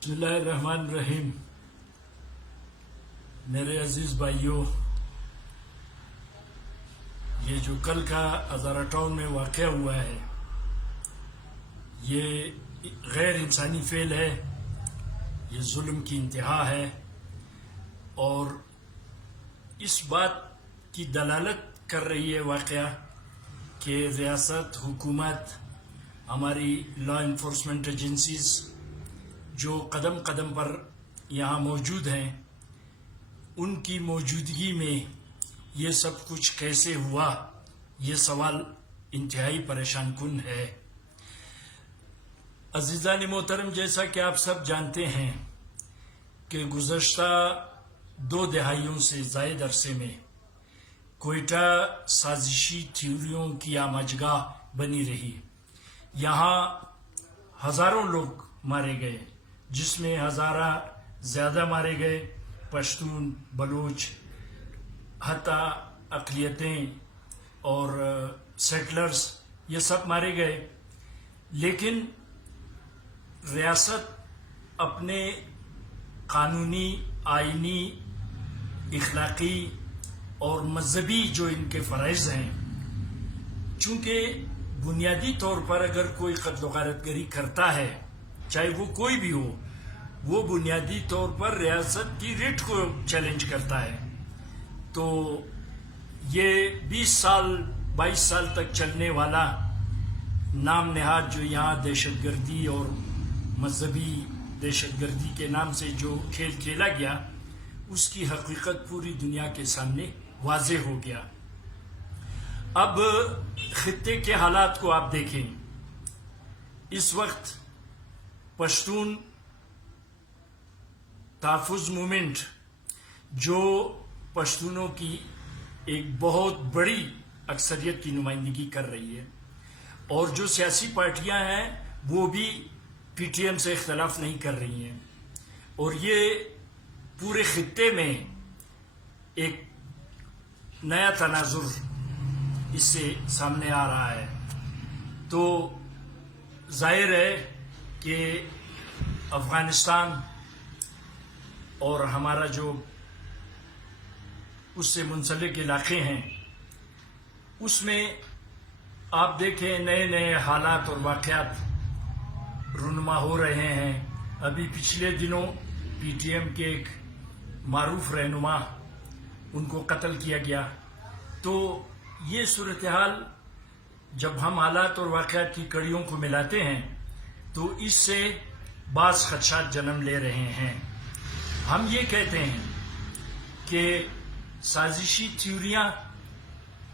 بسم اللہ الرحمن الرحیم. میرے عزیز بھائیوں، یہ جو کل کا ہزارہ ٹاؤن میں واقعہ ہوا ہے، یہ غیر انسانی فعل ہے، یہ ظلم کی انتہا ہے، اور اس بات کی دلالت کر رہی ہے واقعہ کہ ریاست، حکومت، ہماری لا انفورسمنٹ ایجنسیز جو قدم قدم پر یہاں موجود ہیں، ان کی موجودگی میں یہ سب کچھ کیسے ہوا، یہ سوال انتہائی پریشان کن ہے. عزیزان محترم، جیسا کہ آپ سب جانتے ہیں کہ گزشتہ 2 دہائیوں سے زائد عرصے میں کوئٹہ سازشی تھیوریوں کی آماجگاہ بنی رہی. یہاں ہزاروں لوگ مارے گئے، جس میں ہزارہ زیادہ مارے گئے پشتون، بلوچ، حتی اقلیتیں اور سیٹلرز، یہ سب مارے گئے. لیکن ریاست اپنے قانونی، آئینی، اخلاقی اور مذہبی جو ان کے فرائض ہیں، چونکہ بنیادی طور پر اگر کوئی قتل و غارت گری کرتا ہے، چاہے وہ کوئی بھی ہو، وہ بنیادی طور پر ریاست کی ریٹ کو چیلنج کرتا ہے. تو یہ 20 سال 22 سال تک چلنے والا نام نہاد جو یہاں دہشت گردی اور مذہبی دہشت گردی کے نام سے جو کھیل کھیلا گیا، اس کی حقیقت پوری دنیا کے سامنے واضح ہو گیا. اب خطے کے حالات کو آپ دیکھیں. اس وقت پشتون تحفظ موومنٹ، جو پشتونوں کی ایک بہت بڑی اکثریت کی نمائندگی کر رہی ہے، اور جو سیاسی پارٹیاں ہیں وہ بھی پی ٹی ایم سے اختلاف نہیں کر رہی ہیں، اور یہ پورے خطے میں ایک نیا تناظر اس سے سامنے آ رہا ہے. تو ظاہر ہے کہ افغانستان اور ہمارا جو اس سے منسلک علاقے ہیں، اس میں آپ دیکھیں نئے نئے حالات اور واقعات رونما ہو رہے ہیں. ابھی پچھلے دنوں پی ٹی ایم کے ایک معروف رہنما، ان کو قتل کیا گیا. تو یہ صورتحال جب ہم حالات اور واقعات کی کڑیوں کو ملاتے ہیں تو اس سے بعض خدشات جنم لے رہے ہیں. ہم یہ کہتے ہیں کہ سازشی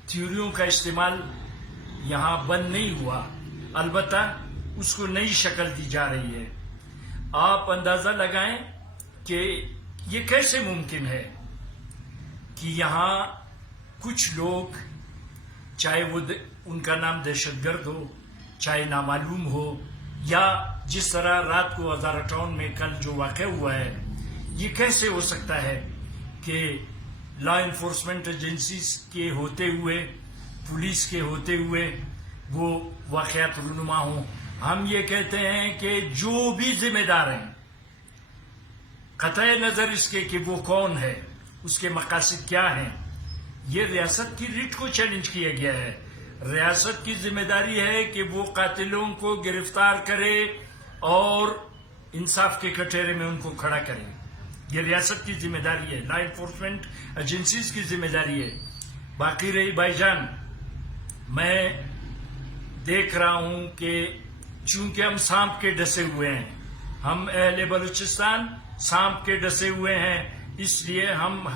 تھیوریوں کا استعمال یہاں بند نہیں ہوا، البتہ اس کو نئی شکل دی جا رہی ہے. آپ اندازہ لگائیں کہ یہ کیسے ممکن ہے کہ یہاں کچھ لوگ، چاہے وہ ان کا نام دہشت گرد ہو، چاہے نامعلوم ہو، یا جس طرح رات کو ہزارہ ٹاؤن میں کل جو واقع ہوا ہے، یہ کیسے ہو سکتا ہے کہ لا انفورسمنٹ ایجنسیز کے ہوتے ہوئے، پولیس کے ہوتے ہوئے وہ واقعات رونما ہوں. ہم یہ کہتے ہیں کہ جو بھی ذمہ دار ہیں، قطع نظر اس کے کہ وہ کون ہے، اس کے مقاصد کیا ہیں، یہ ریاست کی ریٹ کو چیلنج کیا گیا ہے. ریاست کی ذمہ داری ہے کہ وہ قاتلوں کو گرفتار کرے اور انصاف کے کٹہرے میں ان کو کھڑا کرے. یہ ریاست کی ذمہ داری ہے، لا انفورسمنٹ ایجنسیز کی ذمہ داری ہے. باقی رہی بھائی جان، میں دیکھ رہا ہوں کہ چونکہ ہم سانپ کے ڈسے ہوئے ہیں، ہم اہل بلوچستان سانپ کے ڈسے ہوئے ہیں، اس لیے ہم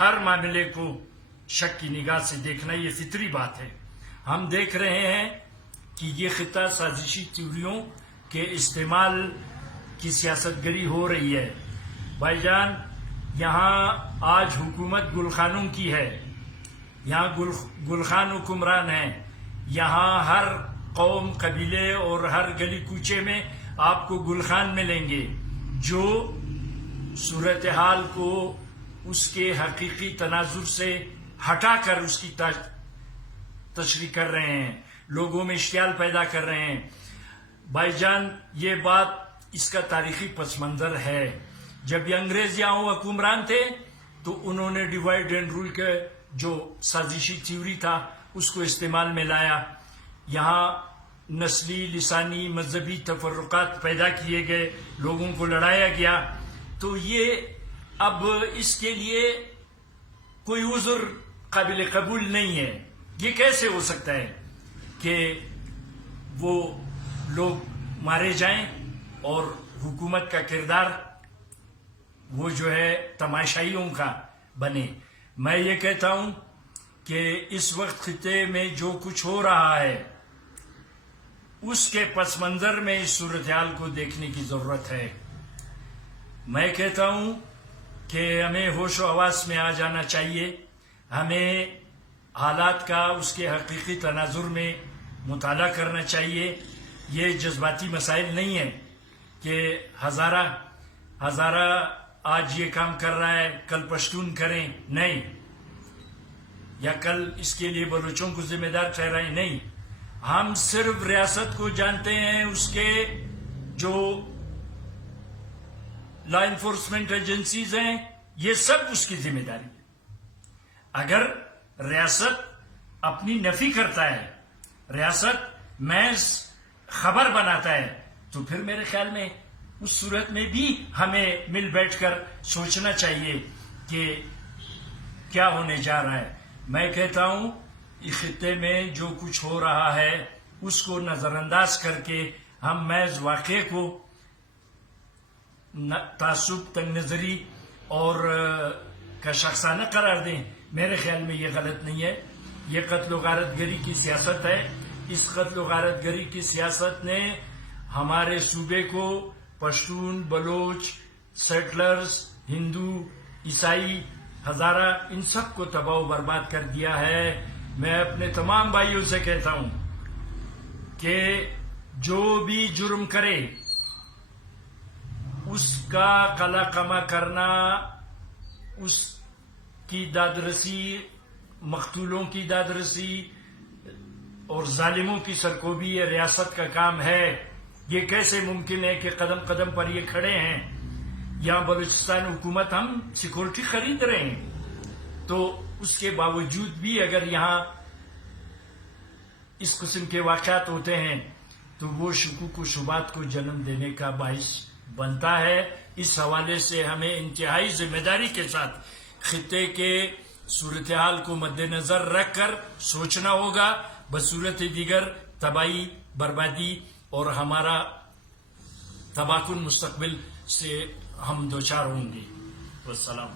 ہر معاملے کو شک کی نگاہ سے دیکھنا یہ فطری بات ہے. ہم دیکھ رہے ہیں کہ یہ خطہ سازشی تھیوریوں کے استعمال کی سیاست گری ہو رہی ہے. بھائی جان، یہاں آج حکومت گلخانوں کی ہے، یہاں گلخان حکمران ہیں. یہاں ہر قوم، قبیلے اور ہر گلی کوچے میں آپ کو گلخان ملیں گے جو صورتحال کو اس کے حقیقی تناظر سے ہٹا کر اس کی تشریح کر رہے ہیں، لوگوں میں اشتعال پیدا کر رہے ہیں. بھائی جان، یہ بات اس کا تاریخی پس منظر ہے. جب یہ انگریز یہاں حکمران تھے تو انہوں نے ڈیوائڈ اینڈ رول کے جو سازشی تھیوری تھا اس کو استعمال میں لایا. یہاں نسلی، لسانی، مذہبی تفرقات پیدا کیے گئے، لوگوں کو لڑایا گیا. تو یہ اب اس کے لیے کوئی عذر قابل قبول نہیں ہے. یہ کیسے ہو سکتا ہے کہ وہ لوگ مارے جائیں اور حکومت کا کردار وہ جو ہے تماشائیوں کا بنے. میں یہ کہتا ہوں کہ اس وقت خطے میں جو کچھ ہو رہا ہے اس کے پس منظر میں اس صورتحال کو دیکھنے کی ضرورت ہے. میں کہتا ہوں کہ ہمیں ہوش و حواس میں آ جانا چاہیے. ہمیں حالات کا اس کے حقیقی تناظر میں مطالعہ کرنا چاہیے. یہ جذباتی مسائل نہیں ہیں کہ ہزارہ آج یہ کام کر رہا ہے کل پشتون کریں، نہیں، یا کل اس کے لیے بلوچوں کو ذمہ دار ٹھہرائیں، نہیں. ہم صرف ریاست کو جانتے ہیں، اس کے جو لا انفورسمنٹ ایجنسیز ہیں یہ سب اس کی ذمہ داری ہے. اگر ریاست اپنی نفی کرتا ہے، ریاست محض خبر بناتا ہے، تو پھر میرے خیال میں اس صورت میں بھی ہمیں مل بیٹھ کر سوچنا چاہیے کہ کیا ہونے جا رہا ہے. میں کہتا ہوں اس خطے میں جو کچھ ہو رہا ہے اس کو نظر انداز کر کے ہم محض واقعے کو تعصب، تنگ نظری اور کا شخصانہ قرار دیں. میرے خیال میں یہ غلط نہیں ہے. یہ قتل و غارت گری کی سیاست ہے. اس قتل و غارت گری کی سیاست نے ہمارے صوبے کو پشتون، بلوچ، سیٹلرز، ہندو، عیسائی، ہزارہ، ان سب کو تباہ و برباد کر دیا ہے. میں اپنے تمام بھائیوں سے کہتا ہوں کہ جو بھی جرم کرے اس کا قلع قمع کرنا، اس کی دادرسی، مقتولوں کی دادرسی اور ظالموں کی سرکوبی یہ ریاست کا کام ہے. یہ کیسے ممکن ہے کہ قدم قدم پر یہ کھڑے ہیں؟ یہاں بلوچستان حکومت ہم سیکورٹی خرید رہے ہیں، تو اس کے باوجود بھی اگر یہاں اس قسم کے واقعات ہوتے ہیں تو وہ شکوک و شبہات کو جنم دینے کا باعث بنتا ہے. اس حوالے سے ہمیں انتہائی ذمہ داری کے ساتھ خطے کے صورتحال کو مد نظر رکھ کر سوچنا ہوگا. بصورت دیگر تباہی، بربادی اور ہمارا تباہ کن مستقبل سے ہم دوچار ہوں گے. والسلام.